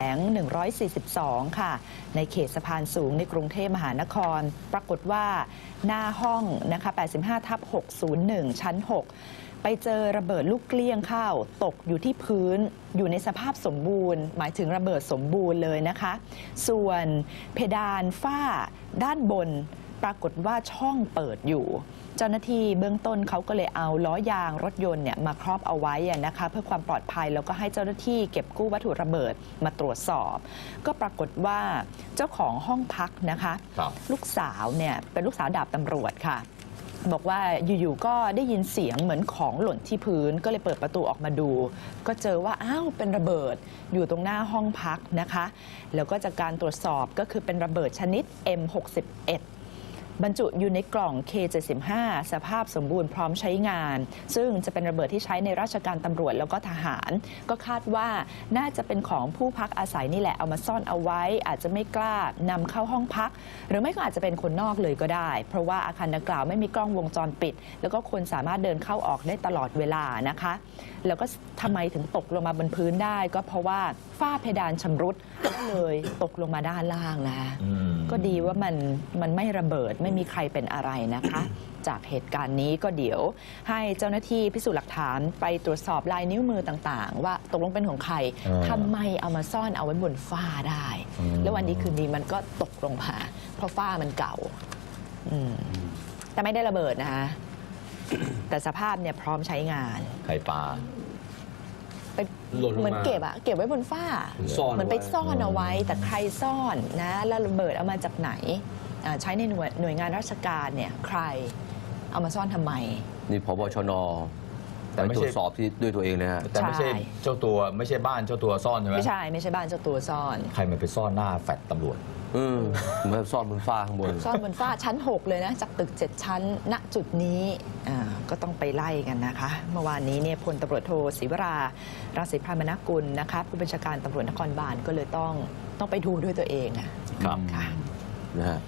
แสง142 ค่ะ ในเขตสะพานสูงในกรุงเทพมหานคร ปรากฏว่าหน้าห้องนะคะ 85 ทับ 601 ชั้น 6 ไปเจอระเบิดลูกเกลี้ยงเข้าตกอยู่ที่พื้น อยู่ในสภาพสมบูรณ์ หมายถึงระเบิดสมบูรณ์เลยนะคะ ส่วนเพดานฝ้าด้านบน ปรากฏว่าช่องเปิดอยู่ เจ้าหน้าที่เบื้องต้นเขาก็เลยเอาล้อยางรถยนต์เนี่ยมาครอบเอาไว้อะนะคะเพื่อความปลอดภัยแล้วก็ให้เจ้าหน้าที่เก็บกู้วัตถุระเบิดมาตรวจสอบ ก็ปรากฏว่าเจ้าของห้องพักนะคะครับลูกสาวเนี่ยเป็นลูกสาวดาบตำรวจค่ะบอกว่าอยู่ๆก็ได้ยินเสียงเหมือนของหล่นที่พื้นก็เลยเปิดประตูออกมาดู ก็เจอว่าอ้าวเป็นระเบิดอยู่ตรงหน้าห้องพักนะคะ แล้วก็จากการตรวจสอบก็คือเป็นระเบิดชนิด M61 บรรจุอยู่ในกล่อง K75 สภาพสมบูรณ์พร้อมใช้งาน ซึ่งจะเป็นระเบิดที่ใช้ในราชการตำรวจแล้วก็ทหาร ก็คาดว่าน่าจะเป็นของผู้พักอาศัยนี่แหละเอามาซ่อนเอาไว้ อาจจะไม่กล้านำเข้าห้องพัก หรือไม่ก็อาจจะเป็นคนนอกเลยก็ได้ เพราะว่าอาคารดังกล่าวไม่มีกล้องวงจรปิด แล้วก็คนสามารถเดินเข้าออกได้ตลอดเวลานะคะ แล้วก็ทำไมถึงตกลงมาบนพื้นได้ก็เพราะว่า ฝ้าเพดานชำรุด ก็เลยตกลงมาด้านล่างนะ อืม ก็ดีว่ามันมันไม่ระเบิดไม่มีใครเป็นอะไรนะคะ จากเหตุการณ์นี้ก็เดี๋ยว ให้เจ้าหน้าที่พิสูจน์หลักฐานไปตรวจสอบลายนิ้วมือต่างๆ ว่าตกลงเป็นของใครเออทำไมเอามาซ่อนเอาไว้บนฝ้าได้ อืม แล้ววันนี้คืนนี้มันก็ตกลงมาเพราะฝ้ามันเก่าอืมแต่ไม่ได้ระเบิดนะคะ แต่สภาพเนี่ยพร้อมใช้งาน ไข่ปลาไป หล่นลงมา เหมือนเก็บอะเก็บไว้บนฝ้าซ่อนเหมือนไปเอาไว้ ซ่อนเอาไว้ แต่ใครซ่อนนะแล้วระเบิดเอามาจากไหนอ่าใช้ในหน่วยหน่วยงานราชการเนี่ยใครเอามาซ่อนทำไม นี่พบชน แต่ไปไม่ตรใช่วจสอบที่ด้วยตัวเองนะฮะ แต่ไม่ใช่ใช่ เจ้าตัวไม่ใช่บ้านเจ้าตัวซ่อนใช่ไหมไม่ใช่ไม่ใช่บ้านเจ้าตัวซ่อน ใครมันไปซ่อนหน้าแฟลตตำรวจ อืมเหมือนซ่อนบนฟ้าข้างบน ซ่อนบนฝ้าชั้น 6 เลยนะ จากตึก 7 ชั้น ณจุดนี้อ่าก็ต้องไปไล่กันนะคะ เมื่อวานนี้เนี่ยพลตำรวจโทศิวราราศีพรามนกุลนะคะผู้บัญชาการตำรวจนครบาลก็เลยต้องต้องไปดูด้วยตัวเองอะครับ ค่ะ นะฮะ